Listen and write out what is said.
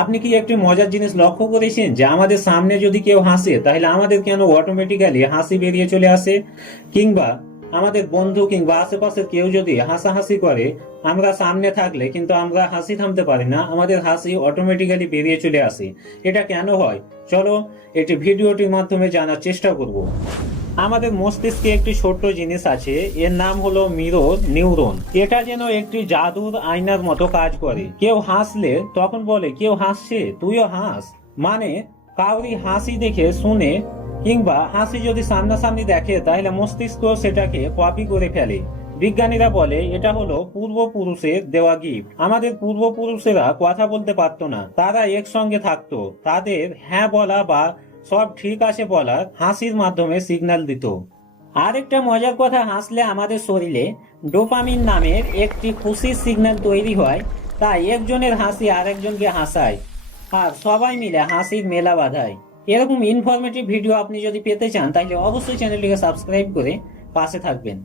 আপনি কি একটি মজার জিনিস লক্ষ্য করেছেন যে আমাদের সামনে যদি কেউ হাসে তাহলে আমাদের কেন অটোমেটিক্যালি হাসি বেরিয়ে চলে আসে, কিংবা আমাদের বন্ধু কিংবা আশেপাশের কেউ যদি হাসাহাসি করে, আমরা সামনে থাকলে কিন্তু আমরা হাসি থামতে পারি না, আমাদের হাসি অটোমেটিক্যালি বেরিয়ে চলে আসে। এটা কেন হয় চলো এটি ভিডিওটির মাধ্যমে জানার চেষ্টা করব। আমাদের মস্তিষ্কে একটি ছোট্ট জিনিস আছে, এর নাম হলো মিরর নিউরন। এটা যেন একটি জাদুর আয়নার মতো কাজ করে। কেউ হাসলে তখন বলে কেউ হাসছে তুইও হাস, মানে কাউরি হাসি দেখে শুনে কিংবা হাসি যদি সামনাসামনি দেখে তাহলে মস্তিষ্ক সেটাকে কপি করে ফেলে। বিজ্ঞানীরা বলে এটা হলো পূর্বপুরুষের দেওয়া গিফট। আমাদের পূর্বপুরুষেরা কথা বলতে পারতো না, তারা একসঙ্গে থাকতো, তাদের হ্যাঁ বলা বা সব ঠিক আছে বলার হাসির মাধ্যমে সিগন্যাল দিত। আরেকটা মজার কথা, হাসলে আমাদের শরীরে ডোপামিন নামের একটি খুশির সিগন্যাল তৈরি হয়, তাই একজনের হাসি আরেকজনকে হাসায় আর সবাই মিলে হাসির মেলা বাঁধায়। এরকম ইনফরমেটিভ ভিডিও আপনি যদি পেতে চান তাহলে অবশ্যই চ্যানেলটিকে সাবস্ক্রাইব করে পাশে থাকবেন।